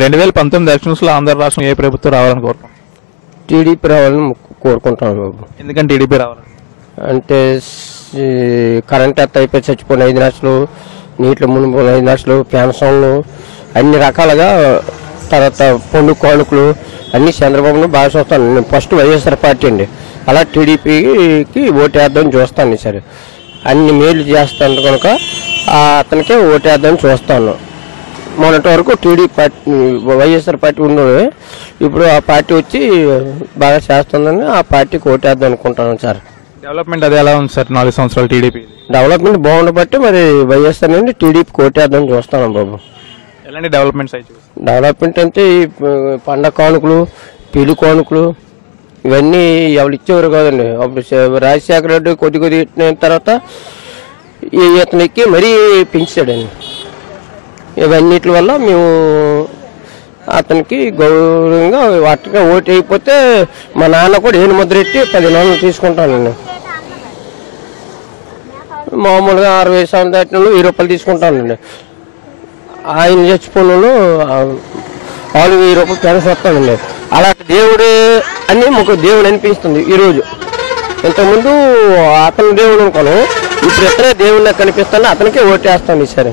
రెండు వేల పంతొమ్మిది ఎలక్షన్స్లో ఆంధ్ర రాష్ట్రం ఏ ప్రభుత్వం రావాలని కోరుకుంటున్నాం టీడీపీ రావాలని కోరుకుంటాను బాబు. ఎందుకంటే టీడీపీ రావాలి. అంటే కరెంట్ ఎత్త అయిపోయి చచ్చిపోయిన ఐదు లక్షలు నీటిలో మునిపోయిన ఐదు లక్షలు పెన్షన్లు అన్ని రకాలుగా తర్వాత పండుగ కానుకలు అన్ని చంద్రబాబును బాగా చూస్తాను. నేను ఫస్ట్ వైఎస్ఆర్ పార్టీ అండి. అలా టీడీపీకి ఓటేద్దామని చూస్తాను సరే అన్ని మేలు చేస్తాను కనుక అతనికే ఓటేద్దామని చూస్తాను. మొన్నటి వరకు టీడీపీ పార్టీ వైఎస్ఆర్ పార్టీ ఉండేది ఇప్పుడు ఆ పార్టీ వచ్చి బాగా చేస్తుందని ఆ పార్టీకి ఓటేద్దాం అనుకుంటాను సార్. డెవలప్మెంట్ అది ఎలా ఉంది సార్ నాలుగు సంవత్సరాలు టీడీపీ? డెవలప్మెంట్ బాగుండబట్టి మరి వైఎస్ఆర్ నుండి టీడీపీ కోటేద్దాం చూస్తాను బాబు. ఎలాంటి డెవలప్మెంట్స్ చూసి డెవలప్మెంట్ అంటే ఈ పండగ కానుకలు పెళ్ళి కానుకలు ఇవన్నీ ఎవరు ఇచ్చేవారు కాదండి. అప్పుడు రాజశేఖర రెడ్డి కొద్ది కొద్ది తర్వాత ఈ ఇతను ఎక్కి మరీ పెంచాడండి. ఇవన్నిటి వల్ల మేము అతనికి గౌరవంగా వాటిగా ఓటు అయిపోతే మా నాన్న కూడా ఏను ముద్రెట్టి పది నెలలు తీసుకుంటానండి. మామూలుగా అరవై సంవత్సరాలు దాటిన వెయ్యి రూపాయలు తీసుకుంటానండి. ఆయన చచ్చిపోయిన వాళ్ళు ఆరు వెయ్యి రూపాయలు పెన్షన్ వస్తానండి అలాంటి దేవుడు అని మాకు దేవుడు అనిపిస్తుంది ఈరోజు. ఇంతకుముందు అతను దేవుడు అనుకోను ఇప్పుడు ఎక్కడ దేవుడు కనిపిస్తాను అతనికే ఓటేస్తాను సరే